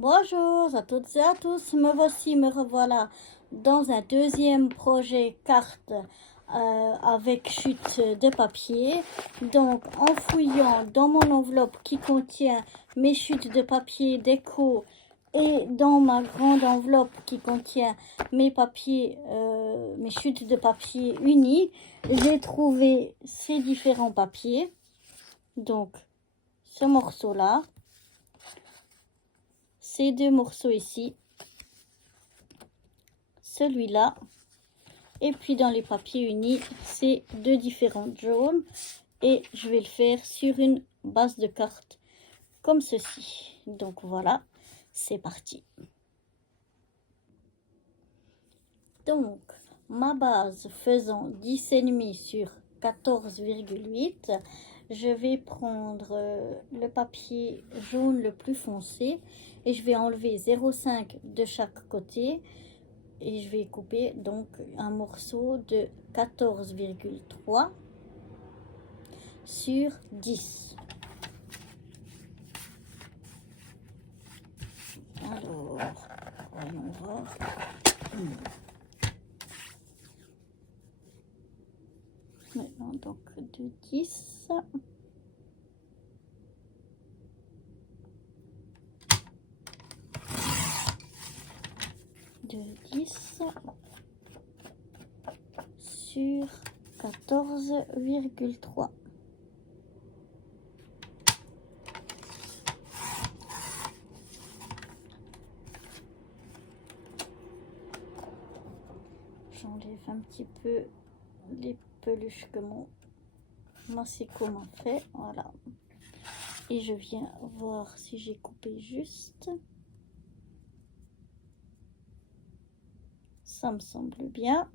Bonjour à toutes et à tous, me revoilà dans un deuxième projet carte avec chute de papier. Donc en fouillant dans mon enveloppe qui contient mes chutes de papier déco et dans ma grande enveloppe qui contient mes papiers, mes chutes de papier unies, j'ai trouvé ces différents papiers. Donc ce morceau-là, ces deux morceaux ici, celui-là, et puis dans les papiers unis, c'est deux différents jaunes, et je vais le faire sur une base de cartes comme ceci. Donc voilà, c'est parti. Donc ma base faisant 10,5 sur 14,8, je vais prendre le papier jaune le plus foncé et je vais enlever 0,5 de chaque côté. Et je vais couper donc un morceau de 14,3 sur 10. Alors, voyons voir. Maintenant, donc de 10. De 10 sur 14,3. J'enlève un petit peu les peluches que mon massicot m'a fait. Voilà. Et je viens voir si j'ai coupé juste. Ça me semble bien.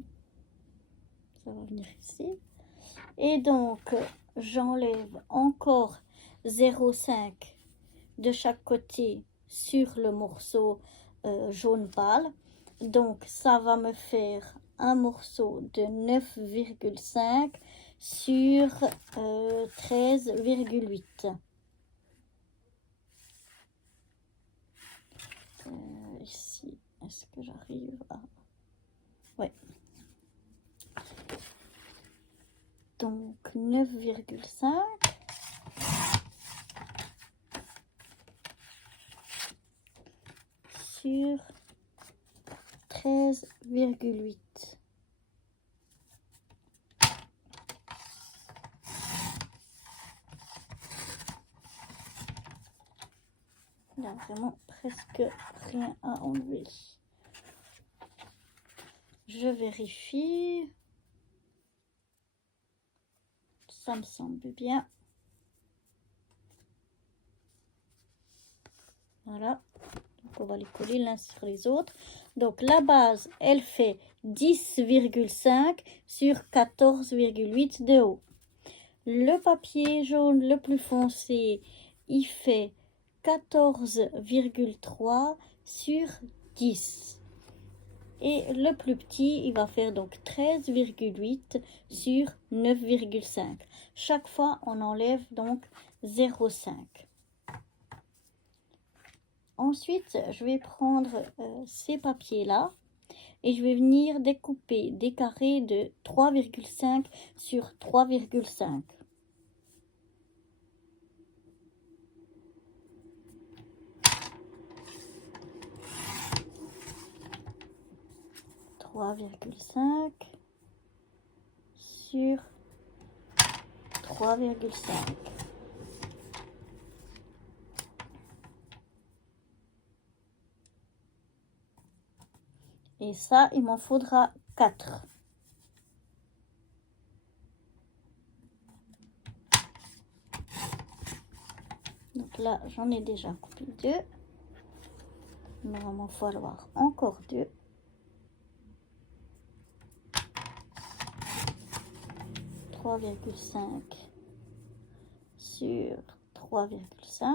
Ça va venir ici. Et donc, j'enlève encore 0,5 de chaque côté sur le morceau jaune pâle. Donc, ça va me faire un morceau de 9,5 sur 13,8. Ici, est-ce que j'arrive à... Ouais. Donc 9,5 sur 13,8. Il n'y a vraiment presque rien à enlever. Je vérifie. Ça me semble bien. Voilà. Donc on va les coller l'un sur les autres. Donc la base, elle fait 10,5 sur 14,8 de haut. Le papier jaune le plus foncé, il fait 14,3 sur 10. Et le plus petit, il va faire donc 13,8 sur 9,5. Chaque fois, on enlève donc 0,5. Ensuite, je vais prendre ces papiers-là et je vais venir découper des carrés de 3,5 sur 3,5. 3,5 sur 3,5. Et ça, il m'en faudra 4. Donc là, j'en ai déjà coupé 2. Il va m'en falloir encore 2. Sur 3,5.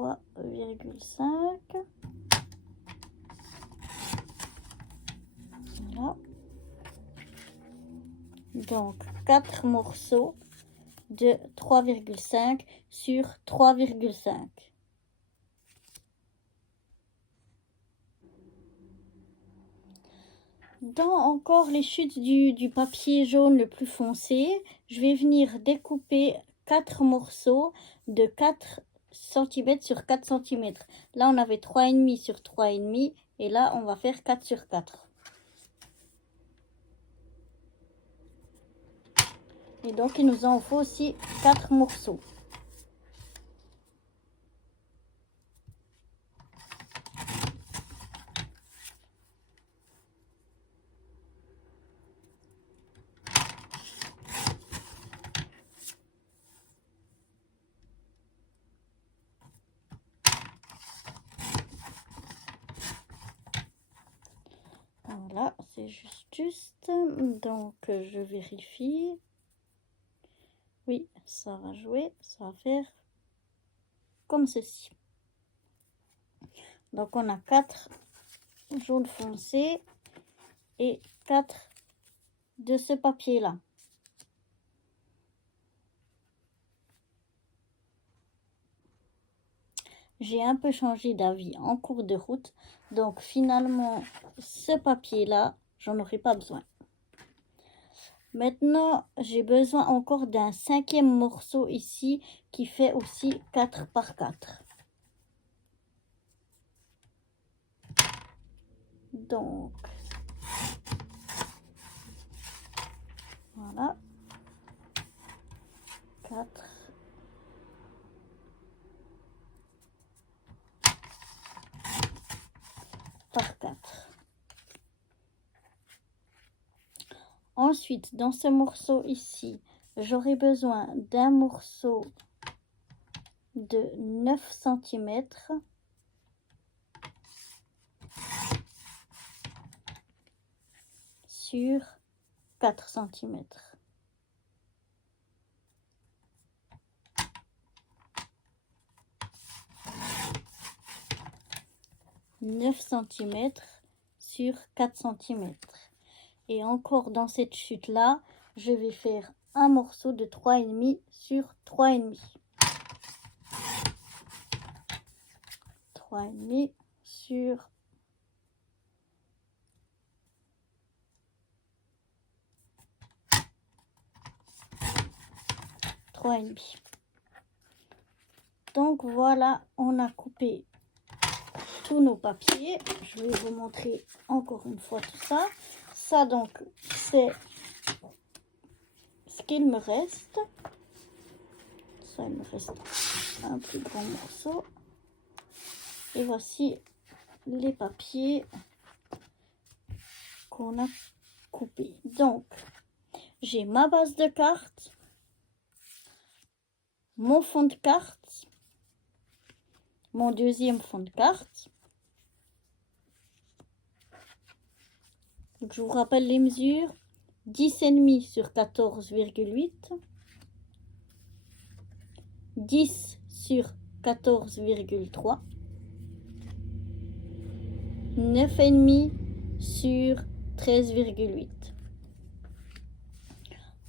3,5. Voilà. Donc 4 morceaux de 3,5 sur 3,5. Dans encore les chutes du papier jaune le plus foncé, je vais venir découper 4 morceaux de 4 cm sur 4 cm. Là, on avait 3,5 sur 3,5 et là, on va faire 4 sur 4. Et donc, il nous en faut aussi 4 morceaux. Voilà, c'est juste. Donc, je vérifie. Oui, ça va jouer. Ça va faire comme ceci. Donc, on a 4 jaune foncé et 4 de ce papier-là. J'ai un peu changé d'avis en cours de route. Donc, finalement, ce papier-là, j'en aurai pas besoin. Maintenant, j'ai besoin encore d'un 5e morceau ici qui fait aussi 4 par 4. Donc, voilà. 4 par 4. Ensuite, dans ce morceau ici, j'aurai besoin d'un morceau de 9 cm sur 4 cm. 9 cm sur 4 cm. Et encore dans cette chute-là, je vais faire un morceau de 3,5 sur 3,5. 3,5 sur 3,5. Donc voilà, on a coupé tous nos papiers. Je vais vous montrer encore une fois tout ça. Ça donc, c'est ce qu'il me reste. Ça, il me reste un plus grand morceau. Et voici les papiers qu'on a coupés. Donc, j'ai ma base de carte, mon fond de carte, mon deuxième fond de carte. Donc, je vous rappelle les mesures. 10,5 sur 14,8. 10 sur 14,3. 9,5 sur 13,8.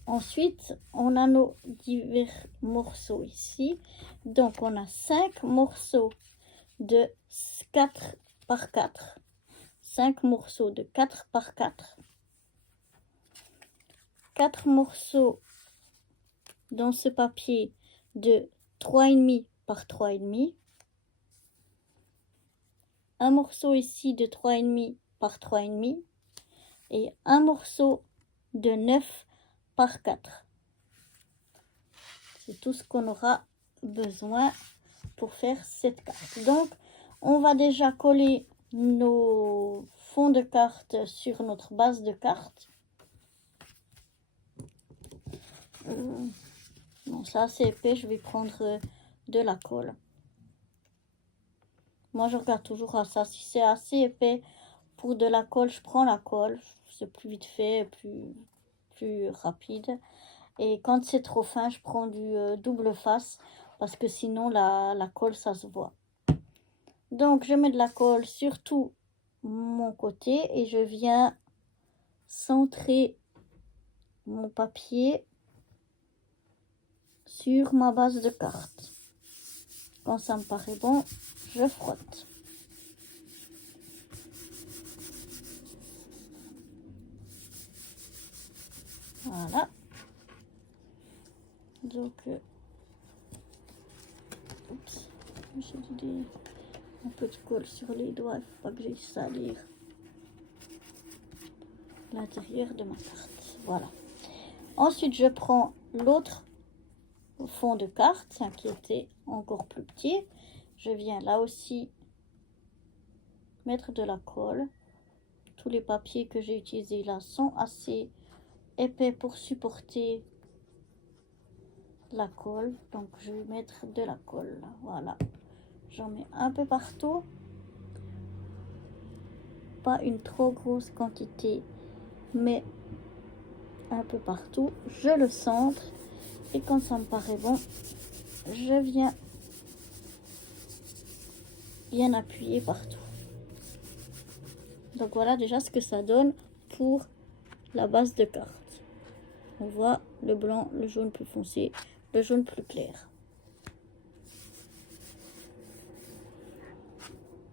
Ensuite, on a nos divers morceaux ici. Donc, on a 5 morceaux de 4 par 4. 5 morceaux de 4 par 4. 4 morceaux dans ce papier de 3,5 par 3,5. Un morceau ici de 3,5 par 3,5. Et un morceau de 9 par 4. C'est tout ce qu'on aura besoin pour faire cette carte. Donc, on va déjà coller nos fonds de carte sur notre base de carte. Bon, c'est assez épais, je vais prendre de la colle. Moi, je regarde toujours à ça. Si c'est assez épais pour de la colle, je prends la colle. C'est plus vite fait, plus rapide. Et quand c'est trop fin, je prends du double face parce que sinon la colle, ça se voit. Donc, je mets de la colle sur tout mon côté et je viens centrer mon papier sur ma base de carte. Quand ça me paraît bon, je frotte. Voilà. Donc, oups, j'ai un peu de colle sur les doigts, il ne faut pas que j'aille salir l'intérieur de ma carte. Voilà. Ensuite, je prends l'autre fond de carte, qui était encore plus petit. Je viens là aussi mettre de la colle. Tous les papiers que j'ai utilisés là sont assez épais pour supporter la colle. Donc, je vais mettre de la colle. Voilà. J'en mets un peu partout. Pas une trop grosse quantité, mais un peu partout. Je le centre. Et quand ça me paraît bon, je viens bien appuyer partout. Donc voilà déjà ce que ça donne pour la base de carte. On voit le blanc, le jaune plus foncé, le jaune plus clair.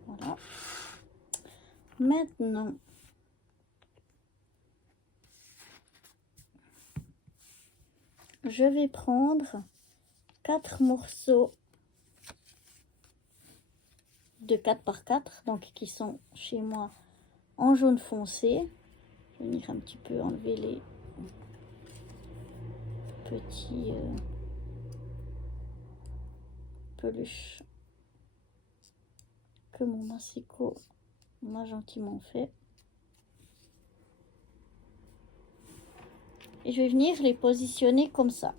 Voilà. Maintenant, je vais prendre 4 morceaux de 4 par 4, donc qui sont chez moi en jaune foncé. Je vais venir un petit peu enlever les petits peluches que mon massicot m'a gentiment fait. Et je vais venir les positionner comme ça.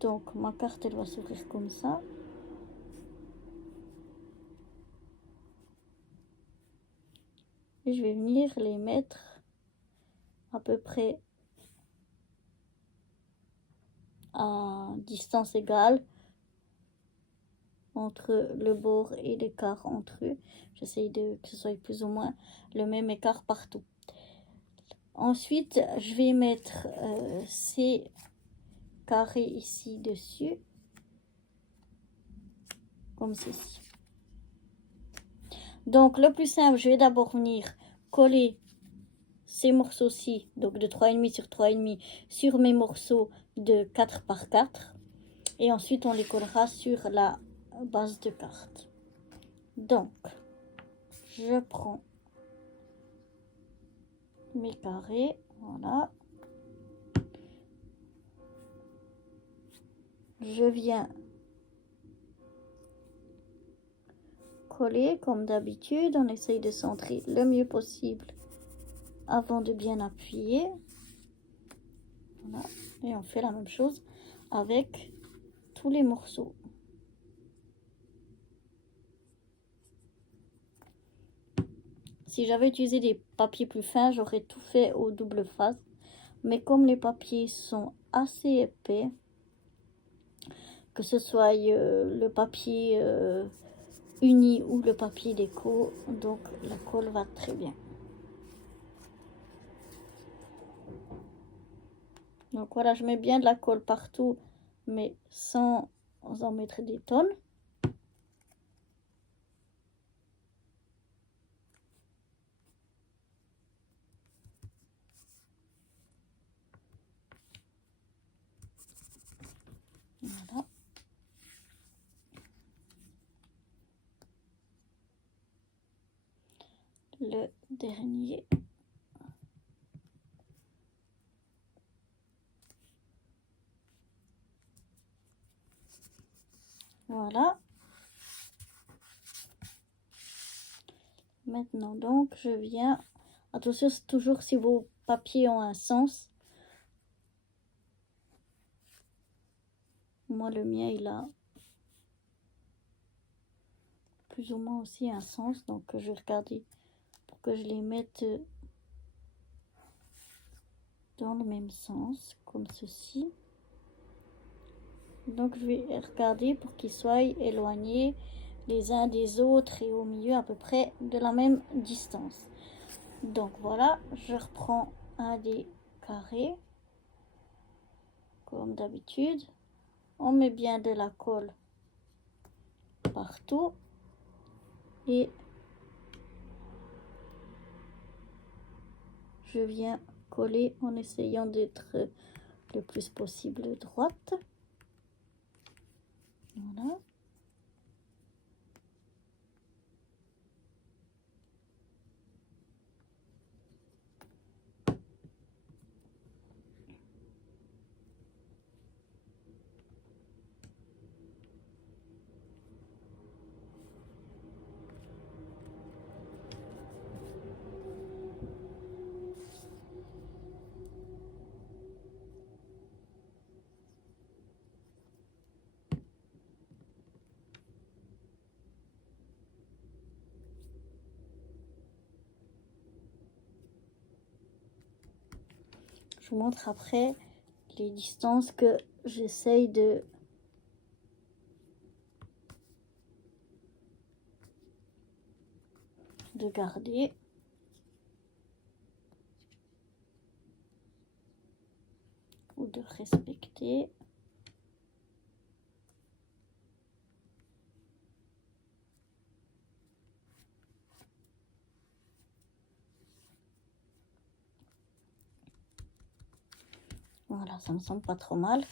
Donc ma carte elle va s'ouvrir comme ça. Et je vais venir les mettre à peu près à distance égale entre le bord et l'écart entre eux. J'essaye que ce soit plus ou moins le même écart partout. Ensuite, je vais mettre ces carrés ici dessus, comme ceci. Donc, le plus simple, je vais d'abord venir coller ces morceaux-ci, donc de 3,5 sur 3,5, sur mes morceaux de 4 par 4. Et ensuite, on les collera sur la base de carte. Donc, je prends mes carrés, voilà. Je viens coller comme d'habitude. On essaye de centrer le mieux possible avant de bien appuyer. Voilà. Et on fait la même chose avec tous les morceaux. Si j'avais utilisé des papiers plus fins, j'aurais tout fait au double face. Mais comme les papiers sont assez épais, que ce soit le papier uni ou le papier déco, donc la colle va très bien. Donc voilà, je mets bien de la colle partout, mais sans en mettre des tonnes. Voilà. Le dernier. Voilà. Maintenant, donc, je viens... Attention, c'est toujours si vos papiers ont un sens. Moi, le mien, il a plus ou moins aussi un sens. Donc, je vais regarder pour que je les mette dans le même sens, comme ceci. Donc je vais regarder pour qu'ils soient éloignés les uns des autres et au milieu à peu près de la même distance. Donc voilà, je reprends un des carrés comme d'habitude. On met bien de la colle partout et je viens coller en essayant d'être le plus possible droite. Voilà. Je vous montre après les distances que j'essaye de garder. Ou de respecter. Voilà, ça me semble pas trop mal.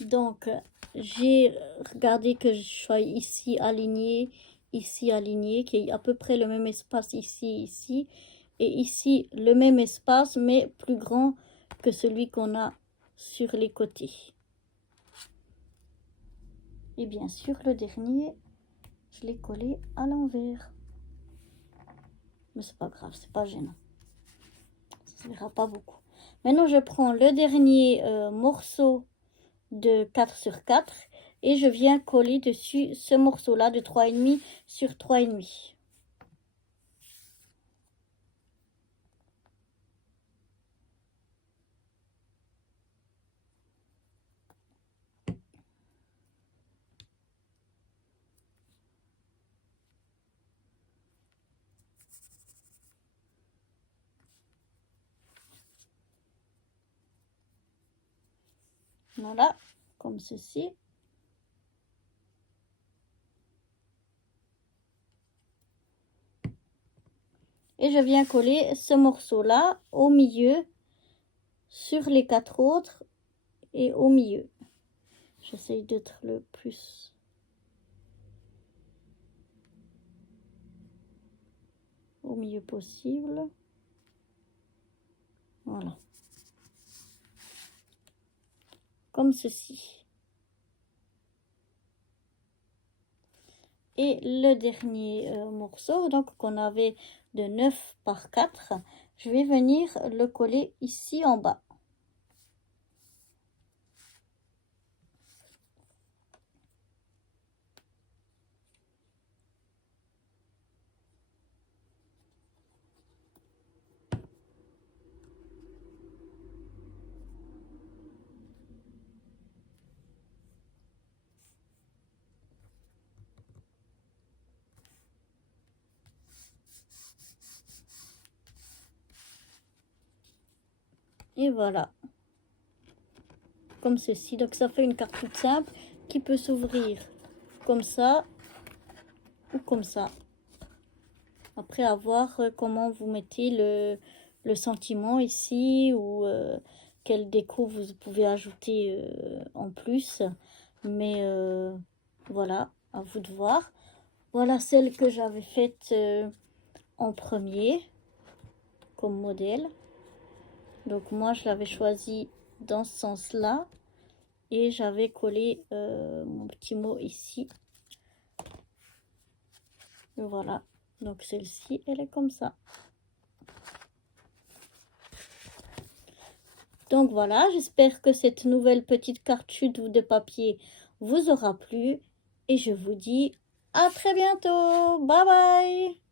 Donc, j'ai regardé que je sois ici aligné, qu'il y ait à peu près le même espace ici, ici. Et ici, le même espace, mais plus grand que celui qu'on a sur les côtés. Et bien sûr, le dernier, je l'ai collé à l'envers. Mais c'est pas grave, c'est pas gênant. Ça se verra pas beaucoup. Maintenant, je prends le dernier morceau de 4 sur 4 et je viens coller dessus ce morceau-là de 3,5 sur 3,5. Voilà, comme ceci. Et je viens coller ce morceau-là au milieu, sur les 4 autres et au milieu. J'essaye d'être le plus au milieu possible. Voilà. Comme ceci. Et le dernier morceau, donc qu'on avait de 9 par 4, je vais venir le coller ici en bas. Et voilà. Comme ceci. Donc ça fait une carte toute simple qui peut s'ouvrir comme ça ou comme ça. Après, à voir comment vous mettez le sentiment ici ou quel déco vous pouvez ajouter en plus. Mais voilà, à vous de voir. Voilà celle que j'avais faite en premier comme modèle. Donc moi, je l'avais choisi dans ce sens-là. Et j'avais collé mon petit mot ici. Et voilà. Donc celle-ci, elle est comme ça. Donc voilà, j'espère que cette nouvelle petite carte chute de papier vous aura plu. Et je vous dis à très bientôt. Bye bye.